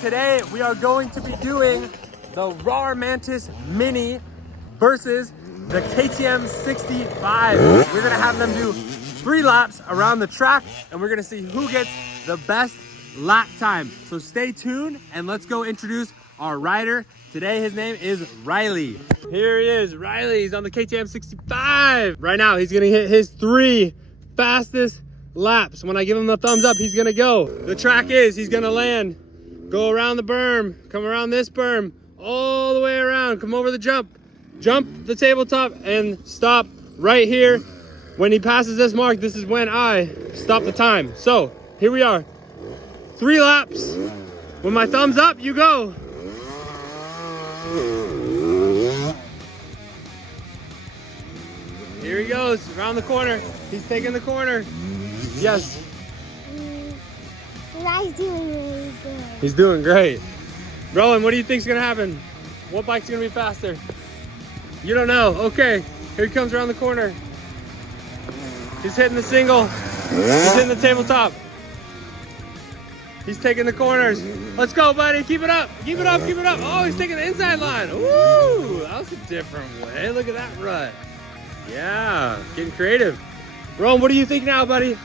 Today we are going to be doing the Rawrr Mantis Mini versus the KTM 65. We're gonna have them do 3 laps around the track and we're gonna see who gets the best lap time. So stay tuned and let's go introduce our rider. Today his name is Riley. Here he is, Riley. He's on the KTM 65. Right now he's gonna hit his 3 fastest laps. When I give him the thumbs up, he's gonna go. The track is, he's gonna land, go around the berm, come around this berm, all the way around, come over the jump the tabletop and stop right here. When he passes this mark, this is when I stop the time. So here we are, 3 laps. When my thumbs up, you go. Here he goes, around the corner. He's taking the corner. Yes. He's doing really good. He's doing great. Rowan, what do you think's gonna happen? What bike's gonna be faster? You don't know. Okay, here he comes around the corner. He's hitting the single. He's hitting the tabletop. He's taking the corners. Let's go, buddy. Keep it up. Keep it up. Keep it up. Oh, he's taking the inside line. Ooh, that was a different way. Look at that rut. Yeah, getting creative. Rowan, what do you think now, buddy?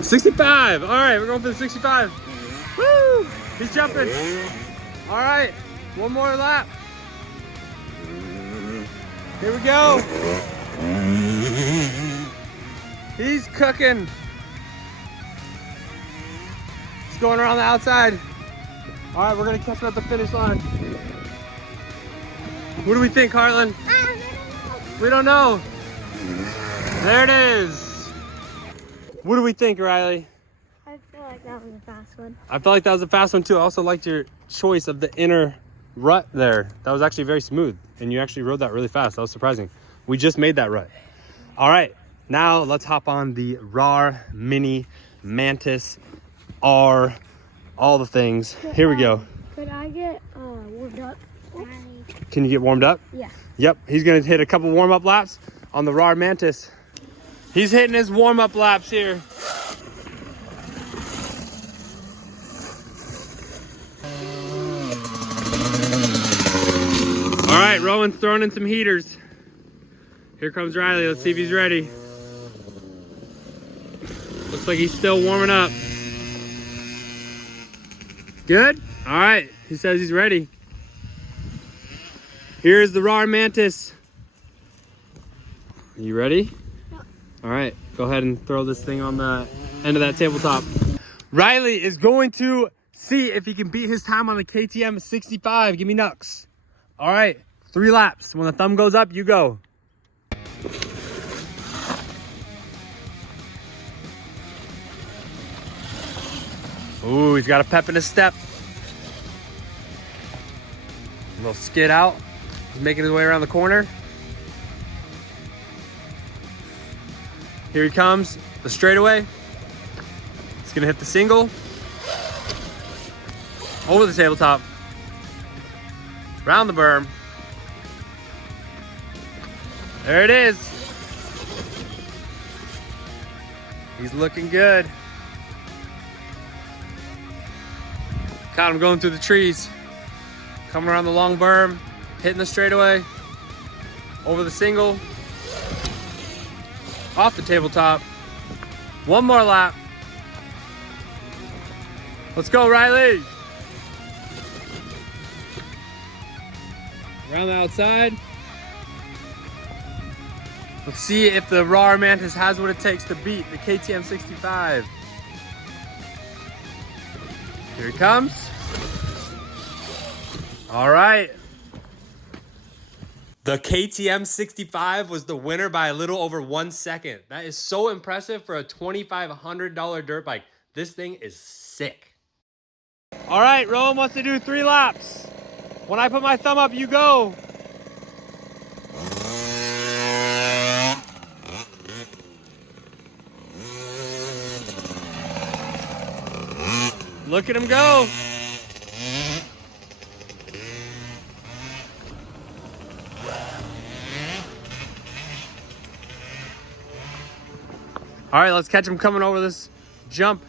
65. All right, we're going for the 65. Woo! He's jumping. All right, one more lap. Here we go. He's cooking. He's going around the outside. All right, we're gonna catch him at the finish line. What do we think, Harlan? We don't know. There it is. What do we think, Riley? I feel like that was a fast one. I felt like that was a fast one too. I also liked your choice of the inner rut there. That was actually very smooth and you actually rode that really fast. That was surprising. We just made that rut. All right, now let's hop on the Rawrr Mini Mantis R, all the things. Here we go. Could I get warmed up? Can you get warmed up? Yeah. Yep, he's gonna hit a couple warm-up laps on the Rawrr Mantis. He's hitting his warm-up laps here. All right, Rowan's throwing in some heaters. Here comes Riley. Let's see if he's ready. Looks like he's still warming up. Good? All right, he says he's ready. Here's the Rawrr Mantis. You ready? No. All right, go ahead and throw this thing on the end of that tabletop. Riley is going to see if he can beat his time on the KTM 65. Give me knucks. All right, 3 laps. When the thumb goes up, you go. Ooh, he's got a pep in his step. A little skid out. He's making his way around the corner. Here he comes, the straightaway. He's gonna hit the single. Over the tabletop. Round the berm. There it is. He's looking good. Caught him going through the trees. Coming around the long berm, hitting the straightaway. Over the single. Off the tabletop. One more lap. Let's go, Riley. Around the outside. Let's see if the Rawrr Mantis has what it takes to beat the KTM 65. Here he comes. All right. The KTM 65 was the winner by a little over 1 second. That is so impressive for a $2,500 dirt bike. This thing is sick. All right, Rowan wants to do 3 laps. When I put my thumb up, you go. Look at him go. All right, let's catch him coming over this jump.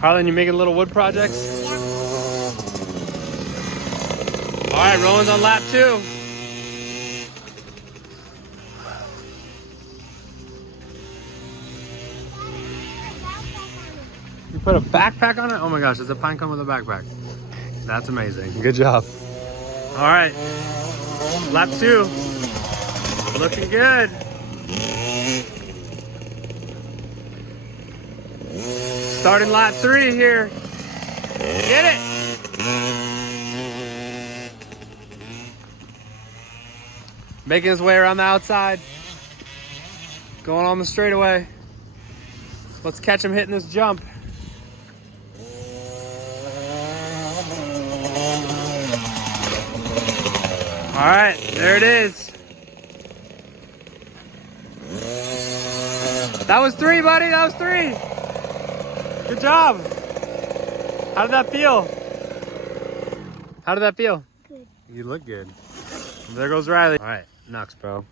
Harlan, you making little wood projects? Yeah. All right, Rowan's on lap 2. You put a backpack on it? Oh my gosh, it's a pine cone with a backpack. That's amazing. Good job. All right, lap 2. Looking good. Starting lap 3 here. Get it. Making his way around the outside. Going on the straightaway. Let's catch him hitting this jump. All right, there it is. That was 3, buddy. That was 3. Good job. How did that feel? How did that feel? Good. You look good. There goes Riley. All right, Nux, bro.